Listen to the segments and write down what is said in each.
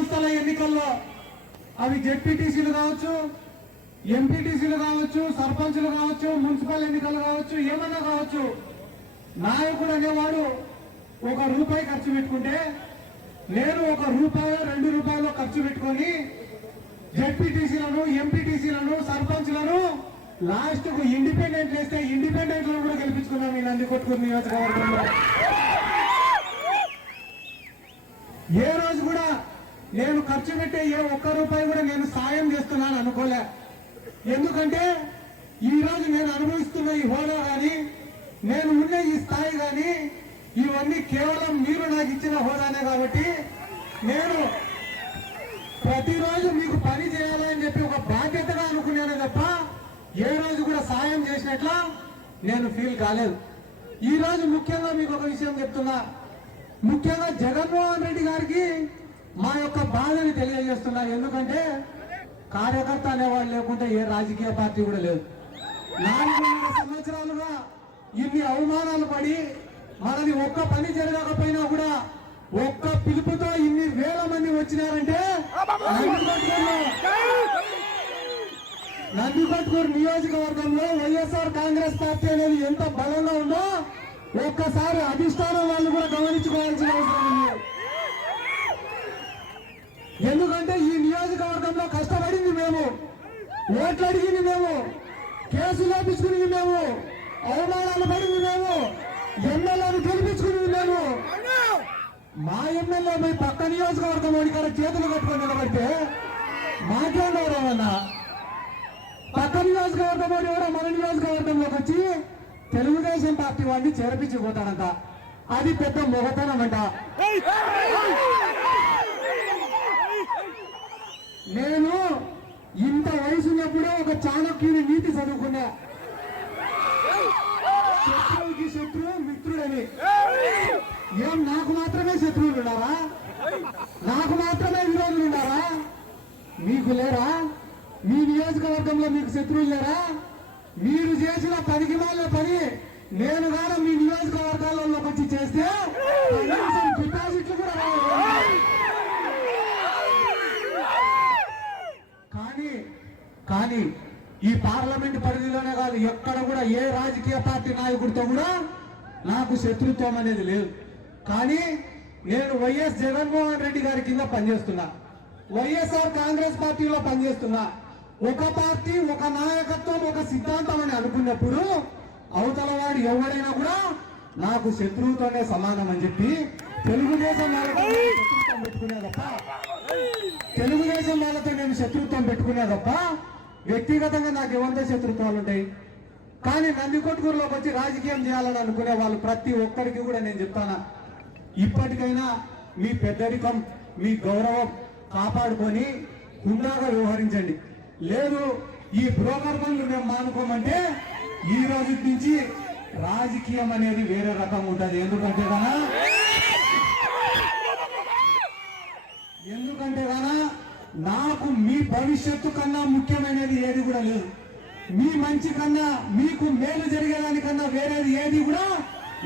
సంస్థల ఎన్నికల్లో అవి జెడ్పీటీసీలు కావచ్చు, ఎంపీటీసీలు కావచ్చు, సర్పంచులు కావచ్చు, మున్సిపల్ ఎన్నికలు కావచ్చు, ఏమన్నా కావచ్చు, నాయకుడు అనేవాడు ₹1 ఖర్చు పెట్టుకుంటే నేను ₹1, ₹2 ఖర్చు పెట్టుకొని జెడ్పీటీసీలను, ఎంపీటీసీలను, సర్పంచ్లను లాస్ట్ కు ఇండిపెండెంట్ వేస్తే ఇండిపెండెంట్ లో కూడా గెలిపించుకున్నాం ఈ నందికొట్కూరు నియోజకవర్గంలో. ఏ రోజు కూడా నేను ఖర్చు పెట్టే ₹1 కూడా నేను సాయం చేస్తున్నాను అనుకోలే. ఎందుకంటే ఈ రోజు నేను అనుభవిస్తున్న ఈ హోదా గాని, నేను ఉన్న ఈ స్థాయి గాని, ఇవన్నీ కేవలం మీరు నాకు ఇచ్చిన హోదానే. కాబట్టి నేను ప్రతిరోజు మీకు పని చేయాలని చెప్పి ఒక బాధ్యతగా అనుకున్నానే తప్ప ఏ రోజు కూడా సాయం చేసినట్లా నేను ఫీల్ కాలేదు. ఈ రోజు ముఖ్యంగా మీకు ఒక విషయం చెప్తున్నా. ముఖ్యంగా జగన్మోహన్ రెడ్డి గారికి మా యొక్క బాధని తెలియజేస్తున్నా. ఎందుకంటే కార్యకర్త అనేవాళ్ళు లేకుంటే ఏ రాజకీయ పార్టీ కూడా లేదు. 4 సంవత్సరాలుగా ఇన్ని అవమానాలు పడి మనది ఒక్క పని జరగకపోయినా కూడా ఒక్క పిలుపుతో ఇన్ని వేల మంది వచ్చినారంటే నందికొట్కూరు నియోజకవర్గంలో వైఎస్ఆర్ కాంగ్రెస్ పార్టీ అనేది ఎంత బలంగా ఉందో ఒక్కసారి అధిష్టానం వాళ్ళు కూడా గమనించుకోవాల్సిన అవసరం ఉంది. ఎందుకంటే ఈ నియోజకవర్గంలో కష్టపడింది మేము, ఓట్లు అడిగింది మేము, కేసులు వేపించుకునేది మేము, అవమానాలు పడింది మేము, ఎమ్మెల్యేలు గెలిపించుకునేది మేము. మా ఎమ్మెల్యే పోయి పక్క నియోజకవర్గం ఇక్కడ చేతులు కట్టుకొని నిలబడితే మాట్లాడేవారన్నా. పక్క నియోజకవర్గం కూడా మన నియోజకవర్గంలోకి వచ్చి తెలుగుదేశం పార్టీ వాడిని చేర్పించిపోతాడంట. అది పెద్ద మొగతనం అంట. నేను ఇంత వయసున్నప్పుడే ఒక చాణక్యుని నీతి చదువుకున్నా, శత్రువుకి శత్రువు మిత్రుడని. ఏం నాకు మాత్రమే శత్రువులు ఉన్నారా? నాకు మాత్రమే విరోధులు ఉన్నారా? మీకు లేరా? మీ నియోజకవర్గంలో మీకు శత్రువులు లేరా? మీరు చేసిన 10కి మాల పని నేను కాదు మీ నియోజకవర్గాల్లోకి వచ్చి చేస్తే డిపాజిట్లు కూడా కానీ ఈ పార్లమెంట్ పరిధిలోనే కాదు, ఎక్కడ కూడా ఏ రాజకీయ పార్టీ నాయకుడితో కూడా నాకు శత్రుత్వం అనేది లేదు. కానీ నేను వైఎస్ జగన్మోహన్ రెడ్డి గారి కింద పనిచేస్తున్నా, వైఎస్ఆర్ కాంగ్రెస్ పార్టీలో పనిచేస్తున్నా. ఒక పార్టీ, ఒక నాయకత్వం, ఒక సిద్ధాంతం అని అనుకున్నప్పుడు అవతల వాడు ఎవరైనా కూడా నాకు శత్రువుతోనే సమానం అని చెప్పి తెలుగుదేశం వాళ్ళతో శత్రుత్వం పెట్టుకునే తప్ప తెలుగుదేశం వాళ్ళతో నేను శత్రుత్వం పెట్టుకునే తప్ప వ్యక్తిగతంగా నాకు ఎవరితో శత్రుత్వాలు ఉంటాయి. కానీ నందికొట్కూరులోకి వచ్చి రాజకీయం చేయాలని అనుకునే వాళ్ళు ప్రతి ఒక్కరికి కూడా నేను చెప్తానా, ఇప్పటికైనా మీ పెద్దరికం, మీ గౌరవం కాపాడుకొని హుందాగా వ్యవహరించండి. లేదు ఈ బ్రోకర్ పనులు మేము మానుకోమంటే ఈ రోజు నుంచి రాజకీయం అనేది వేరే రకం ఉంటుంది. ఎందుకంటే నాకు మీ భవిష్యత్తు కన్నా ముఖ్యమైనది ఏది కూడా లేదు. మీ మంచి కన్నా, మీకు మేలు జరిగేదానికన్నా వేరేది ఏది కూడా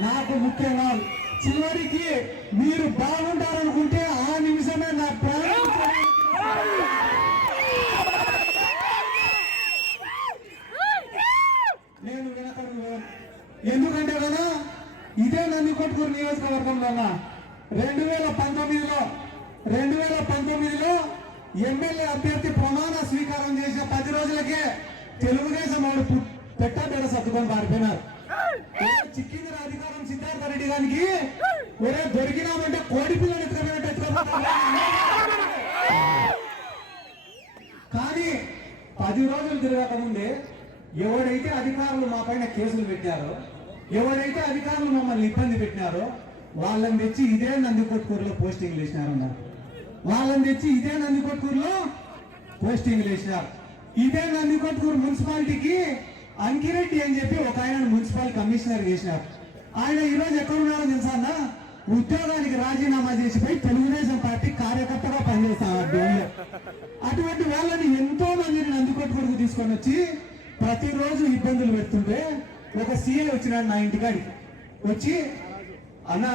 నాకు ముఖ్యం కాదు. చివరికి మీరు బాగుంటారనుకుంటే ఆ నిమిషమే నా ప్రాణం నేను వినకూడదు. ఎందుకంటే కదా ఇదే నందికొట్కూరు నియోజకవర్గంలో 2019లో ఎమ్మెల్యే అభ్యర్థి ప్రమాణ స్వీకారం చేసిన 10 రోజులకే తెలుగుదేశం వాళ్ళు పెట్టబెడ సర్దుకొని పారిపోయినారు. చిక్కింది అధికారం సిద్ధార్థ రెడ్డి గారికి ఒరే దొరికినామంటే కోడి పిల్లలు ఎత్తుకపోయినట్టు. కానీ 10 రోజులు తిరగక ముందే ఎవడైతే అధికారులు మా పైన కేసులు పెట్టారో, ఎవరైతే అధికారులు మమ్మల్ని ఇబ్బంది పెట్టినారో వాళ్ళని తెచ్చి ఇదే నందికొట్కూరులో పోస్టింగ్లు వేసినారన్నారు. వాళ్ళని తెచ్చి ఇదే నందికొట్కూరులో పోస్టింగ్లు వేసినారు. ఇదే నందికొట్కూరు మున్సిపాలిటీకి అంకిరెడ్డి అని చెప్పి ఒక ఆయన మున్సిపల్ కమిషనర్ చేసినారు. ఆయన ఈరోజు ఎక్కడున్నారో తెలుసా అన్న, ఉద్యోగానికి రాజీనామా చేసిపోయి తెలుగుదేశం పార్టీ కార్యకర్తగా పనిచేస్తున్నారు. అటువంటి వాళ్ళని ఎంతో మందిని నందికొట్కూరుకు తీసుకొని వచ్చి ప్రతిరోజు ఇబ్బందులు పెడుతుంటే ఒక సీఏ వచ్చినాడు నా ఇంటికాడికి. వచ్చి అన్న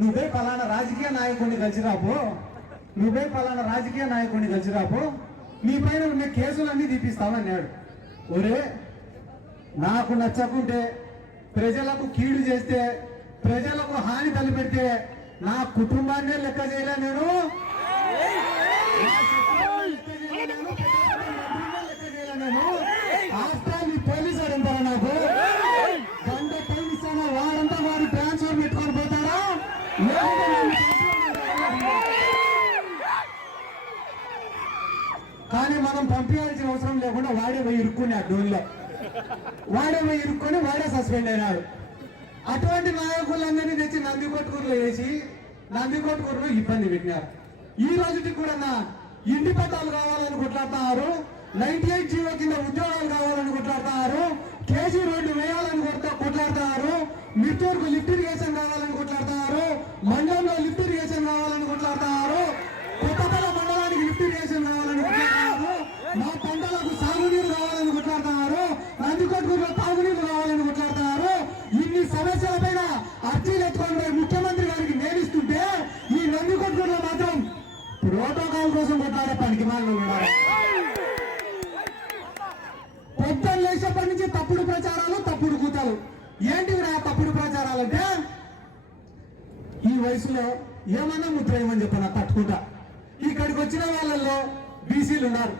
నువ్వే పలానా రాజకీయ నాయకుడిని కలిసి రాబో, నువ్వే పలానా రాజకీయ నాయకుడిని కలిసి రాపో, నీ పైన ఉన్న కేసులన్నీ తీపిస్తామన్నాడు. ఒరే, నాకు నచ్చకుంటే, ప్రజలకు కీడు చేస్తే, ప్రజలకు హాని తలపెడితే నా కుటుంబాన్నే లెక్క చేయలే నేను, నీ పోలీసు అడుగుతారా? నాకు గంట టైం ఇస్తానా? వారంతా వారు ట్రాన్స్ఫర్ పెట్టుకొని పోతారా? కానీ మనం పంపించాల్సిన అవసరం లేకుండా వాడే పోయి ఇరుక్కుని ఆ డోన్లో వాడే పోయి ఇరుక్కొని వాడే సస్పెండ్ అయినాడు. అటువంటి నాయకులందరినీ తెచ్చి నందికొట్కూరులో వేసి నందికొట్కూరులో ఇబ్బంది పెట్టినారు. ఈ రోజుకి కూడా ఇంటి పట్టాలు కావాలని కొట్లాడుతున్నారు, 98 జీవో కింద ఉద్యోగాలు కావాలని కొట్లాడుతున్నారు, కేసీ రోడ్డు వేయాలని కొట్లాడుతున్నారు, మిట్టూరుకు లిఫ్ట్ ఇరిగేషన్ కావాలని కొట్లాడుతున్నారు, మండలంలో లిఫ్ట్ ఇరిగేషన్ కావాలని కొట్లాడుతున్నారు, కొత్తపల్లి మండలానికి లిఫ్ట్ ఇరిగేషన్ కావాలని కొట్లాడుతున్నారు, మా పంటలకు సాగునీరు కావాలని కొట్లాడుతున్నారు, నందికొట్కూరులో తాగునీరు కావాలని కొట్లాడుతున్నారు. ఇన్ని సమస్యల పైన అర్జీలు ఎత్తుకొని ముఖ్యమంత్రి గారికి నేరిస్తుంటే ఈ నందికొట్కూరులో మాత్రం ప్రోటోకాల్ కోసం కొట్లాడే పనికి మాలు ఉన్నారు. పొద్దున్న లేచినప్పటి నుంచి తప్పుడు ప్రచారాలు, తప్పుడు కూతాలు. ఏంటి తప్పుడు ప్రచారాలంటే, ఈ వయసులో ఏమన్నా ముద్ర ఏమని చెప్పిన తట్టుకుంటా. ఇక్కడికి వచ్చిన వాళ్ళల్లో బీసీలు ఉన్నారు,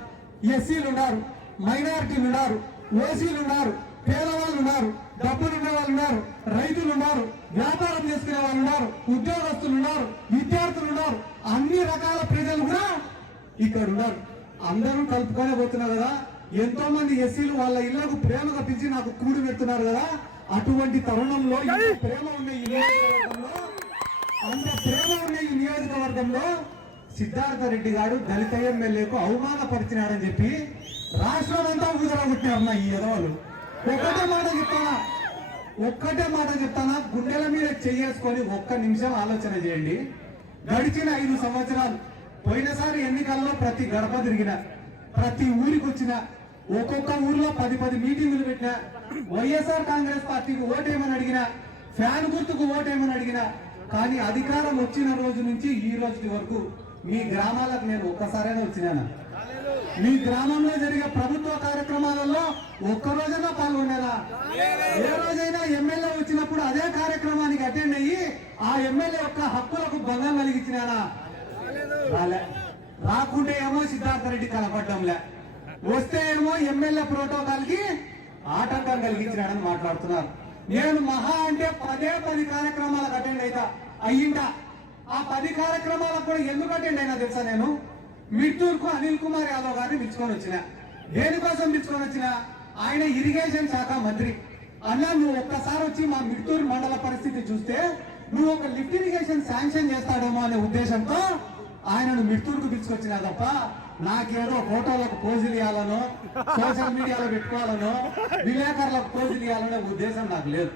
ఎస్సీలు ఉన్నారు, మైనారిటీలు ఉన్నారు, ఓసీలు ఉన్నారు, పేదవాళ్ళు ఉన్నారు, డబ్బులు ఉండే వాళ్ళు ఉన్నారు, రైతులు ఉన్నారు, వ్యాపారం చేసుకునే వాళ్ళు ఉన్నారు, ఉద్యోగస్తులు ఉన్నారు, విద్యార్థులు ఉన్నారు, అన్ని రకాల ప్రజలు కూడా ఇక్కడ ఉన్నారు. అందరూ కలుపుకొనే పోతున్నారు కదా. ఎంతో మంది ఎస్సీలు వాళ్ళ ఇళ్లకు ప్రేమగా పిలిచి నాకు కూడి పెడుతున్నారు కదా. అటువంటి తరుణంలో ప్రేమ ఉన్న ఈ నియోజకవర్గంలో, అంత ప్రేమ ఉన్న ఈ నియోజకవర్గంలో సిద్ధార్థ రెడ్డి గారు దళిత ఎమ్మెల్యేకు అవమానపరిచినాడని చెప్పి రాష్ట్రం అంతా ఊదరగొట్టినారు నా ఈ ఎదవాళ్ళు. ఒక్కటే మాట చెప్తానా, గుండెల మీద చేసుకొని ఒక్క నిమిషం ఆలోచన చేయండి. గడిచిన 5 సంవత్సరాలు, పోయినసారి ఎన్నికల్లో ప్రతి గడప తిరిగిన, ప్రతి ఊరికి వచ్చిన, ఒక్కొక్క ఊర్లో 10 మీటింగులు పెట్టిన, వైఎస్ఆర్ కాంగ్రెస్ పార్టీకి ఓటేమని అడిగిన, ఫ్యాన్ గుర్తుకు ఓటేమని అడిగిన, కానీ అధికారం వచ్చిన రోజు నుంచి ఈ రోజు వరకు మీ గ్రామాలకు నేను ఒక్కసారైనా వచ్చినాను. మీ గ్రామంలో జరిగే ప్రభుత్వ కార్యక్రమాలలో ఒక్కరోజైనా పాల్గొనేలా? ఏ రోజైనా ఎమ్మెల్యే వచ్చినప్పుడు అదే కార్యక్రమానికి అటెండ్ అయ్యి ఆ ఎమ్మెల్యే యొక్క హక్కులకు భంగం కలిగించినానా? రాలే. రాకుంటే ఏమో సిద్ధార్థ రెడ్డి కనపడ్డంలే, వస్తే ఏమో ఎమ్మెల్యే ప్రోటోకాల్ కి ఆటంకం కలిగించినాడని మాట్లాడుతున్నారు. నేను మహా అంటే 10 కార్యక్రమాలకు అటెండ్ అయ్యిందా? ఆ 10 కార్యక్రమాలకు కూడా ఎందుకు అటెండ్ అయినా తెలుసా? నేను మిట్టూరుకు అనిల్ కుమార్ యాదవ్ గారిని పిలుచుకొని వచ్చిన. దేనికోసం పిలుచుకొని వచ్చిన? ఆయన ఇరిగేషన్ శాఖ మంత్రి. అన్నా, నువ్వు ఒక్కసారి వచ్చి మా మిట్టూరు మండల పరిస్థితి చూస్తే నువ్వు ఒక లిఫ్ట్ ఇరిగేషన్ శాంక్షన్ చేస్తాడేమో అనే ఉద్దేశంతో ఆయనను మిట్టూరుకు పిలుచుకొచ్చినా తప్ప నాకేదో ఫోటోలకు పోజులు ఇవ్వాలనో, సోషల్ మీడియాలో పెట్టుకోవాలనో, విలేకరులకు పోజులు ఇవ్వాలనే ఉద్దేశం నాకు లేదు.